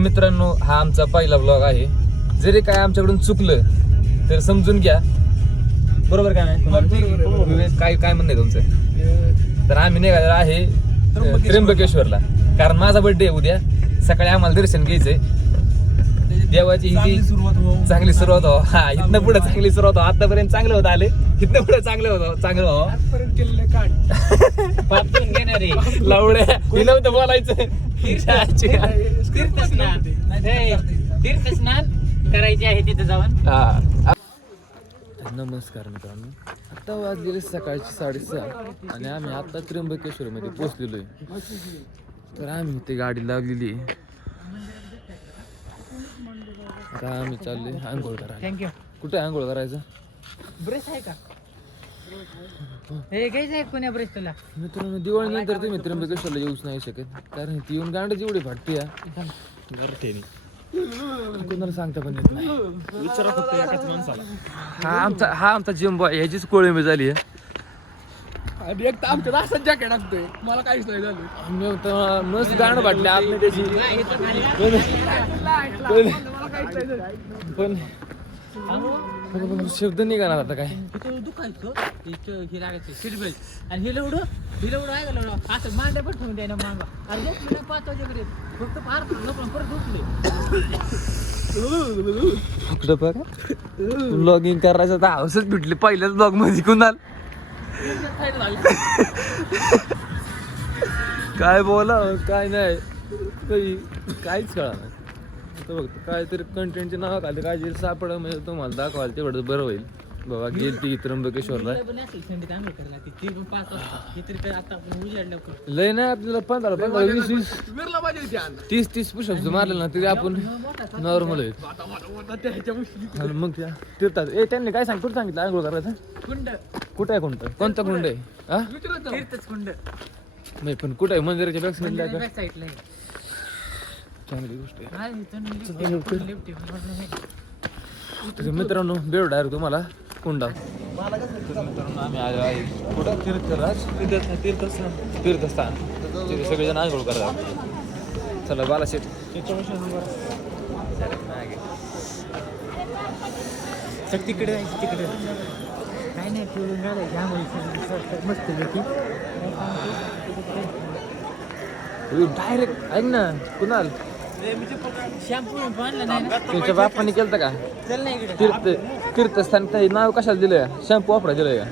मित्रांनो, हा आमचा पहिला ब्लॉग आहे. जरी काय आमच्याकडून चुकलं तर समजून घ्या. बरोबर काय नाही? काय म्हणणं आहे तुमचं? तर आम्ही निघालेलो आहे त्र्यंबकेश्वरला, कारण माझा बर्थडे आहे उद्या. सकाळी आम्हाला दर्शन घ्यायचंय देवाची. ही चांगली सुरुवात हो. हा, इथनं पुढे चांगली सुरुवात हो. आतापर्यंत चांगलं होतं आले, इथनं पुढे चांगलं होतं. चांगलं हो लावड्या हे नव्हतं बोलायचं. तीर्थस्नान करायचे आहे तिथे जाऊन. नमस्कार मित्रांनो, आता वाजलेले सकाळची 6:30 आणि आम्ही आता त्र्यंबकेश्वर मध्ये पोहोचलेलो आहे. तर आम्ही इथे गाडी लावलेली आहे. आता आम्ही चाललोय आंघोळ करायला. थँक्यू. कुठे आंघोळ करायचं? ब्रश आहे का? हे घ्यायचं आहे कोण्या ब्रश तुला? मित्रांनो, दिवाळीनंतर तुम्ही त्र्यंबकेश्वरला येऊच नाही शकत, कारण ती येऊन गांड जेवढी फाटते कोणाला सांगता पण येत नाही. विचारा फक्त एकाच माणसाला. हा आमचा जिम बॉय, ह्याचीच कोळंबी झाली आहे. आणि एक तर आमच्या रास्त्यात जॅकेट टाकतोय, मला काहीच नाही झालं. मस्त गाणं वाटले आपले त्याची. पण शब्द निघाला आता काय. दुखायचं हे लागायचं सीट बेल्ट आणि हे लवडं आहे का लवडं असं मांड्या पण ठेवून द्यायला मांगा. अरे झोपले ना 5 वाजेपर्यंत, फक्त फार झोपलं परत उठले. लॉग इन करायचं तर हाऊसच भेटले पहिल्याच ब्लॉग मध्ये. कुणाल काय बोला काय नाही, काहीच कळा नाही. बघ काहीतरी कंटेंटचे नाव खाली काय जे सापड म्हणजे तुम्हाला दाखवायला तेवढं बरं होईल. बाबा गेलती त्र्यंबकेश्वरला. लय नाही आपल्याला 15 20 30 पुशअप्स मारले ना तरी आपण नॉर्मल होईल. मग त्या तीर्थात त्यांनी काय कुठं सांगितलं आंघोळ करायचं? कुंड कुठं आहे कोणतं कोणतं कुंड आहे? हा तीर्थच कुंड नाही, पण कुठं आहे? मंदिराच्या बॅक साईडला आहे का? बॅक साईडला आहे. चांगली गोष्ट आहे. हा, इथून लिफ्ट आहे. तर मित्रांनो, भेटू डायरेक्ट तुम्हाला कुंडा. मित्रांनो, आम्ही आलो आहे कुठं? तीर्थस्थान. तिथे सगळेजण आंघोळ करतात. चला बाला शेट. सर तिकडे जायचं, तिकडे काय नाही फिरून घालायचं मस्त पैकी. डायरेक्ट ऐक ना कुणाल, शॅम्पू आणला नाही ना तुमच्या बापाने केलं का? चल ना इकडे. तीर्थस्थान नाव कशाला दिलंय? शॅम्पू वापरा दिलंय का?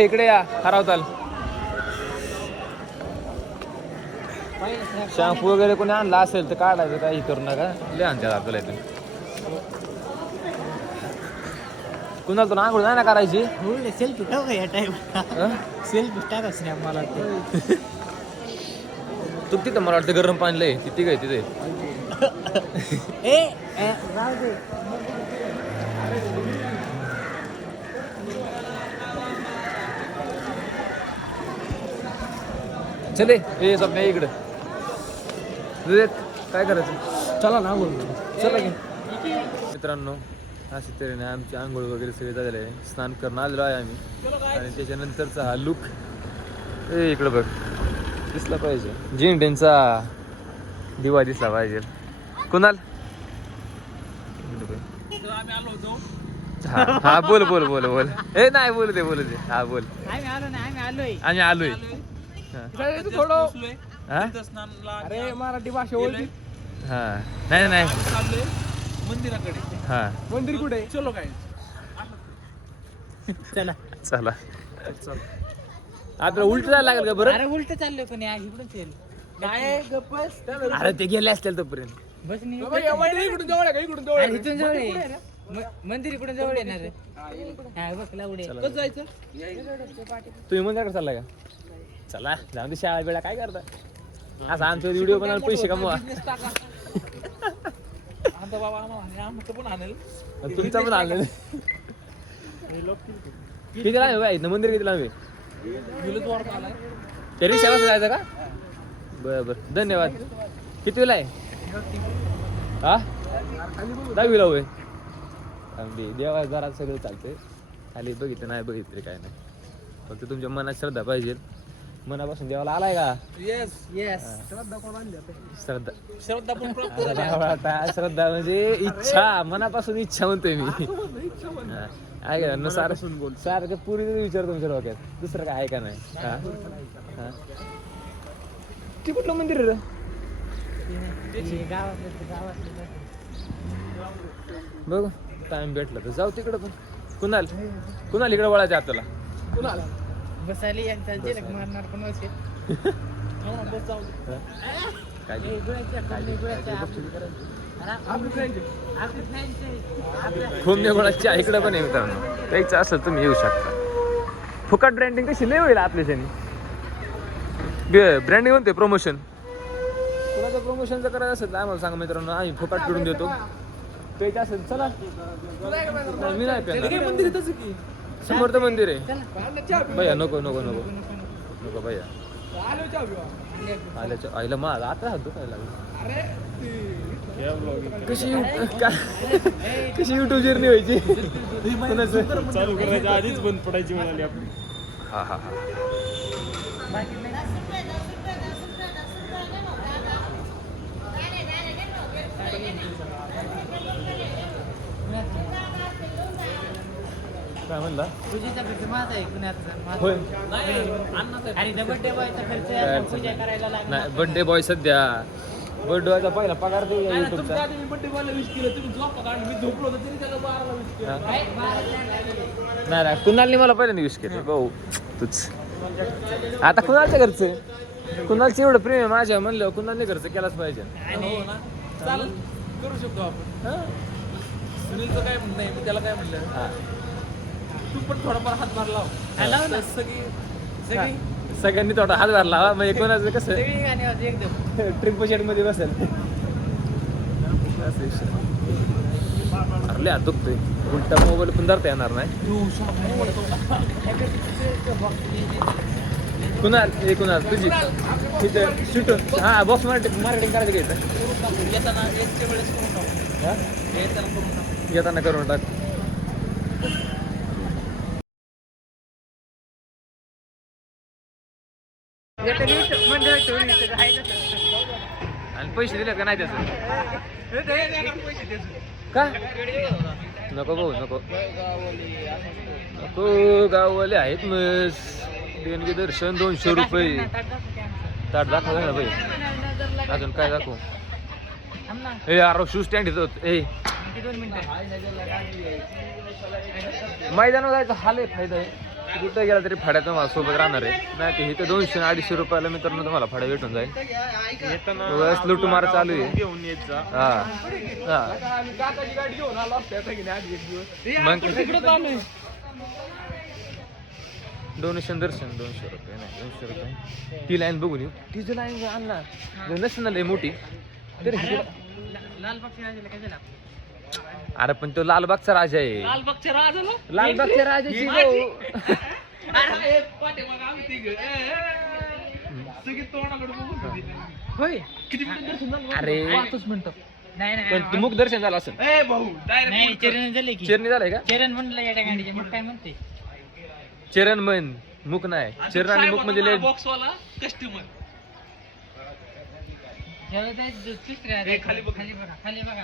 इकडे या हरावताल. शॅम्पू वगैरे कोणी आणला असेल तर काढायचं, काही करू नका. लय आणतात आपल्याला इथून. कुणाला तुला आंघोळ नाही ना करायची? सेल्फी टाक या टाईम. सेल्फी टाक स्नॅप मला तू तिथं मला वाटतं गरम पाणी लय तिथे काय तिथे. राहू दे. चले हे सब नाही इकडं. काय करायचं? चला ना आंघोळ. चला की मित्रांनो, अशा तऱ्हेने आमची आंघोळ वगैरे सगळे झालेले आहे. स्नान करून आलेलो आहे आम्ही. आणि त्याच्यानंतरचा हा लुक इकडं बघ दिसला पाहिजे. झेंड्यांचा दिवा दिसला पाहिजे. कुणाल हा बोल बोल बोल बोल. हे नाही बोलू दे बोलू दे. हा बोल. आम्ही आलोय. अरे मराठी भाषा ओळखी. हा नाही नाही मंदिराकडे. हा मंदिर कुठे? चलो काय चला चला. आपल्याला उलट जायला लागेल का बरं? अरे उलट चाललोय पण इकडून चल. काय गप्पस? अरे ते गेले असतील तोपर्यंत. बस नाही इकडून जवळ आहे का? इकडून जवळ आहे. इथून जवळ आहे. मंदिर इकडून जवळ येणार आहे. हा बघ लावडे. कसं जायचं? तुम्ही मंदिराकडे चाललाय का? चला जाऊन दे, शाळा बिळा काय करता? असं आमचा व्हिडिओ बनायला पैसे कमवा. आता बाबा आम्हाला पण आणेल. तुमचा पण आणलं. किती लांब आहे इथनं मंदिर? किती लांब आहे? त्या रिक्षावर जायचं का? बरं बरं, धन्यवाद. किती वेळा आहे? हा 10वीला होय. देवा जरा सगळं चालतंय. खाली बघितलं नाही बघितलं काय नाही, फक्त तुमच्या मनात श्रद्धा पाहिजे. मनापासून देवाला आलाय का येस येस श्रद्धा कोण आणली आता? श्रद्धा श्रद्धा पण प्राप्त आता नाही आवडता. श्रद्धा म्हणजे इच्छा, मनापासून इच्छा म्हणतोय मी. हा. आहे का न सारखं पुरी विचार तुमच्या डोक्यात, दुसरं काय आहे का नाही? हा? हा. ते कुठलं मंदिर आहे रे? बघू टाइम भेटला तर जाऊ तिकडं. पण कुणाल इकडे वळायचं आपल्याला? कुणाला बसायला एकदा झलक मारणार पण असेल. काय ते? खूप गोळाची इकडं पण आहे मित्रांनो, प्यायचं असेल तुम्ही येऊ शकता. फुकट ब्रँडिंग कशी नाही होईल आपल्याच्यानी. ब्रँडिंग म्हणते प्रमोशन, कुणाचं प्रमोशनचं करायचं असेल तर आम्हाला सांगा मित्रांनो, आम्ही फुकट करून देतो. प्यायचं असेल चला. मी नाही पेणार. मंदिर तसं की समोरचं मंदिर आहे चहा भैया. नको भैया. आलो चहा पिवा. आल्याच्या आईला माझा आता हात दुखायला लागला. अरे कशी युट्यूब जर्नी व्हायची चालू करायच्या आधीच बंद पडायची म्हणाली आपली. हा. काय म्हणला? पूजेचा खर्च माझा आहे पुण्याचा. होय. आणि बर्थडे बॉयचा खर्च पूजा करायला लागला. नाही बर्थडे बॉय सध्या बर्थडेचा पहिला पगार दे युट्यूबचा. तुम्ही बड्डे बॉयला विश केलं, तुम्ही झोपा कारण मी झोपलो होतो तरी त्याला 12ला विश केलं. नाही कुणालनी मला पहिल्यांदा विश केले भाऊ तूच. आता कुणालच्या घरचं कुणालचं एवढं प्रेम आहे माझ्या म्हणलं कुणालने घरचं केलाच पाहिजे. हो ना चालेल, करू शकतो आपण. सुनीलचं काय म्हणणं आहे, मी त्याला काय म्हणलं, हा. तू पण थोडाफार हातभार लाव. लाव ना. सगळी सगळ्यांनी थोडा हातभार लावा म्हणजे कोणाचं कसं सगळी गाणी होती एकदम. ट्रिप शेट मध्ये बसेल. अरे हात दुखतोय, उलटा मोबाईल पण धरता येणार नाही. कुणाल तुझी तिथं सुटून हा बॉक्स मार्केटिंग करायचं घ्यायचं येताना करून टाक. आणि पैसे दिले का नाही त्याचं का? नको भाऊ नको गाववाले आहेत मग. देणगी दर्शन 200 रुपये. ताट दाखव ना भाई. अजून काय दाखवू? ए अरे शूज स्टँड येतो. ए मैदानावर जायचं हाल आहे, फायदा आहे. कुठं गेला तरी फाड्या तुम्हाला सोबत राहणार आहे. नाही ते इथं 200-250 रुपयाला मित्रांनो तुम्हाला फाड्या भेटून जाईल. लुटू मार चालू आहे. हा गाडी घेऊन आलो असतो की नाही आधी एक दिवस. मग तिकडे चालू आहे. डोनेशन दर्शन 200 रुपये नाही 200 रुपये. ती लाईन बघून येऊ. ती जर लाईन आणला नसेल मोठी तरी लालबागच्या राजाला काय झालं? अरे पण तो लालबागचा राजा आहे. लालबागच्या राजाला लालबागच्या राजाची सगळी तोंडाकडे बघून होती. होय. किती मिनिटं दर्शन झालं? अरे 5 मिनिटं. नाही पण तू मुख दर्शन झालं असेल. ए भाऊ नाही चरण झाले की चरणी झालंय का? चरण म्हणलं या गाडीचे मग काय म्हणते चरण मन मुख नाही. चरण आणि मुख म्हणजे लय- बॉक्सवाला कस्टमर खाली बघा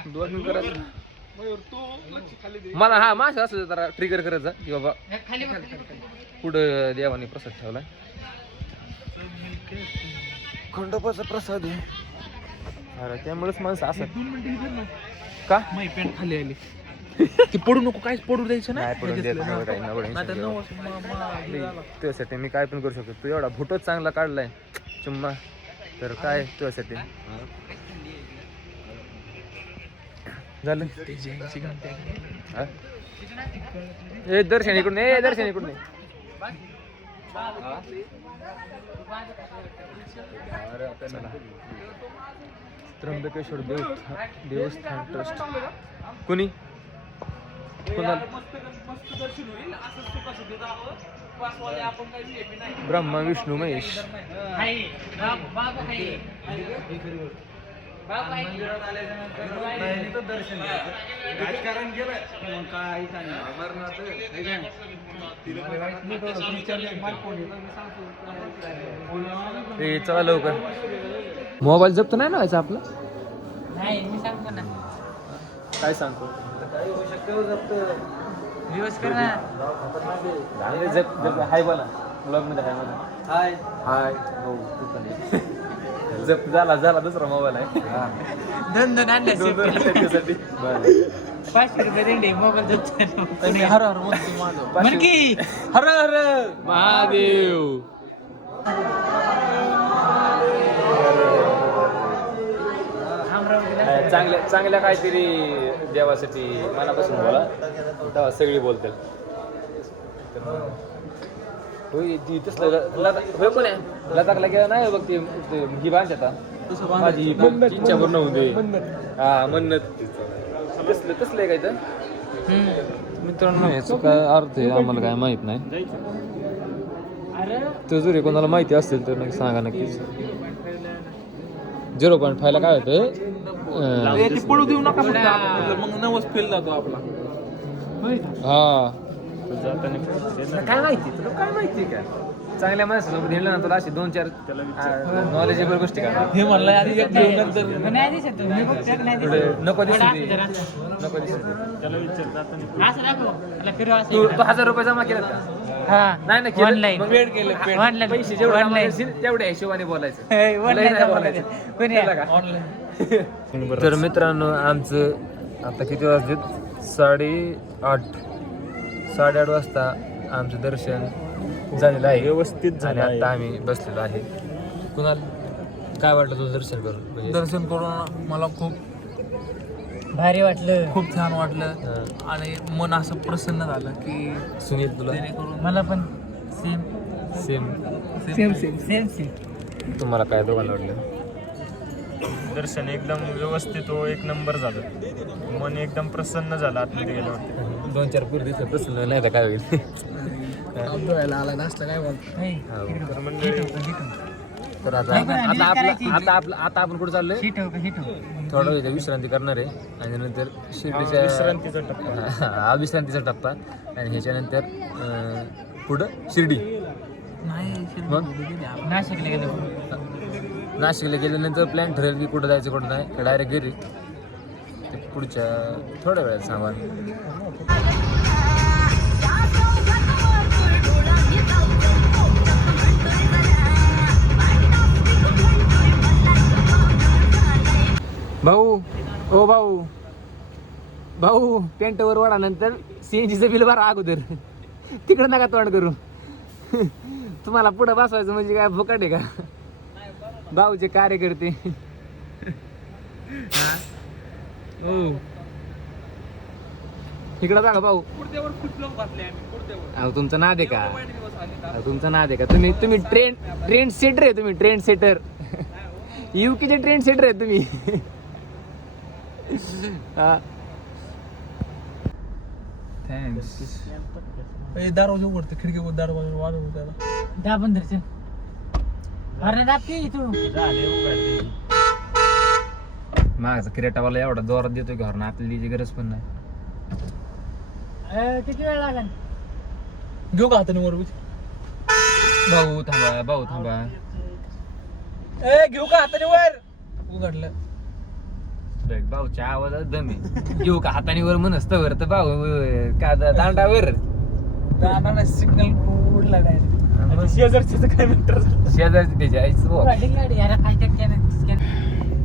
2 मिनिट करायचं. तू खाली दे. मला हा माझं असं जरा ट्रिगर करायचं की बाबा खाली बघा पुढं देवाने प्रसाद ठेवलाय. खंडोबाचा प्रसाद आहे. अरे त्यामुळेच माणसं असं 2 मिनिटं का माई पॅन्ट खाली आली. ती पडू नको, काहीच पडू द्यायचं नाही पडून देत नाही बघा, नाही बघा. तुझ्यासाठी मी काय पण करू शकतो. तू एवढा फोटोच चांगला काढलाय चुम्मा तर काय तुझ्यासाठी झालं. हा? ए दर्शन इकडून ए दर्शन इकडून ये. चला. त्र्यंबकेश्वर देवस्थान ट्रस्ट कुणी कुणाल ब्रह्मा विष्णू महेश. राजकारण केलं मग काय ते चला लवकर. मोबाईल जप्त नाही ना व्हायचा आपला? नाही मी सांगतो ना. काय सांगतो? दिवस कर ना. हाय बोला ब्लॉग मध्ये हाय मला. हाय हाय हो तू पण आहे. जप झाला दुसरा मोबाईल आहे. दोन आणले त्याच्यासाठी बरं. 500 रुपये दिंडी मोबाईल देतो. हर हर म्हणतो माझं म्हण की हर हर महादेव. चांगल्या काहीतरी देवासाठी मनापासून बोला तेव्हा सगळी बोलतात. होय ती तसलं होय कोण आहे लदाखला गेला नाही बघ ती ही भाषा आता माझी ही इच्छा पूर्ण होऊन दे. हा म्हणत तसलं काय तर मित्रांनो याचं काय अर्थ आहे आम्हाला काय माहित नाही. तो जरी कोणाला माहिती असेल तर नक्की सांगा. नक्कीच 0.5 ला काय होतं पडू देऊ नका मग नवस फेल जातो आपला. हा काय माहिती तुला काय माहिती का चांगल्या माणसासोबत हिंडलं ना तुला अशी 2-4 नॉलेजेबल गोष्टी का हे म्हणलं आधी एक घेऊन नंतर नाही दिसत मी बघतो नाही दिसत. नको दिसू थोडा दे. असं नको दिसू दे. असं दाखव त्याला फिरव असं तू इकडं. 1000 रुपये जमा केलेत का? हा नाही ना केलं. ऑनलाईन मग पेड केलं पेड ऑनलाईन पैसे जेवढे जमा ऑनलाईन करशील तेवढ्या हिशोबाने बोलायचं. ऑनलाईन लय नाही जमा बोलायचं. करायचं. कोणी कळलं का? ऑनलाईन तर मित्रांनो आमचं आता किती वाजलेत 8:30 वाजता आमचं दर्शन झालेलं आहे व्यवस्थित आणि आता आम्ही बसलेलो आहे. कुणाल काय वाटलं तुझं दर्शन करून? म्हणजे दर्शन करून मला खूप भारी वाटलं. खूप छान वाटलं आणि मन असं प्रसन्न झालं की सुनील तुला जेणेकरून मला पण same same same same same same. तुम्हाला काय दोघांना वाटलं? दर्शन एकदम व्यवस्थित हो एक नंबर झालं. मन एकदम प्रसन्न झालं आतमध्ये गेल्यावरती. 2-4 पूर दिसलं प्रसन्न नाही तर काय होईल. धुवायला आला नसलं काय बोलतो. तर म्हणजे तर आता आपण कुठं चाललोय? थोडं वेळ विश्रांती करणार आहे आणि नंतर शिर्डीच्या विश्रांतीचा टप्पा. हा विश्रांतीचा टप्पा आणि ह्याच्यानंतर पुढं शिर्डी. मग नाशिकला गेलो. नाशिकला गेल्यानंतर प्लॅन ठरेल की कुठं जायचं कुठं नाही डायरेक्ट घरी. ते पुढच्या थोड्या वेळात सांगा. भाऊ टेंटवर वडानंतर CNGचं बिल भरा अगोदर. तिकडं नका तोंड करू. तुम्हाला पुढं बसवायचं म्हणजे काय फुकट आहे का? भाऊचे कार्यकर्ते. हो इकडं बघा भाऊ. अहो तुमचं नाद आहे का? अहो तुमचं नाद आहे का? तुम्ही ट्रेंड सेटर आहे. तुम्ही ट्रेंड सेटर. युकेचे ट्रेंड सेटर आहे तुम्ही. हा थँक्स. दरवाजा उघडते खिडकी दरवाजा वाढवू त्याला. दहा पंधरा अरे दाबते इथून. मागचा किरेटावाला एवढा जोरात देतोय घरनं आपल्याला गरज पण नाही. किती वेळ लागेल? घेऊ का हाताने वर भाऊ थांबा. घेऊ का हाताने वर उघडलं. भाऊच्या आवाजात दम आहे. घेऊ का हाताने वर म्हणत वर तर भाऊ का दांडावर सिग्नल उडला डायरेक्ट. शेजारचं काय मित्र शेजारची त्याच्या आईच भाऊ. गाडी यार काय टक्के.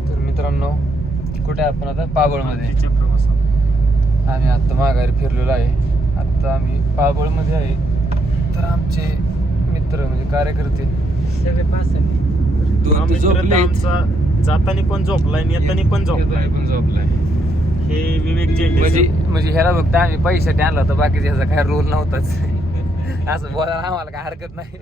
तर मित्रांनो कुठे आपण आता पाबळमध्ये. प्रवास. आम्ही आत्ता माघारी फिरलेलो आहे. आत्ता आम्ही पाबळमध्ये आहे. तर आमचे मित्र म्हणजे कार्यकर्ते सगळे पास जातानी पण झोपलाय येतानी पण झोपलाय. हे विवेक जेंडे म्हणजे ह्याला फक्त आम्ही पैशासाठी आणला होता. बाकीचा ह्याचा काय रोल नव्हताच. असं बोलायला आम्हाला काय हरकत नाही.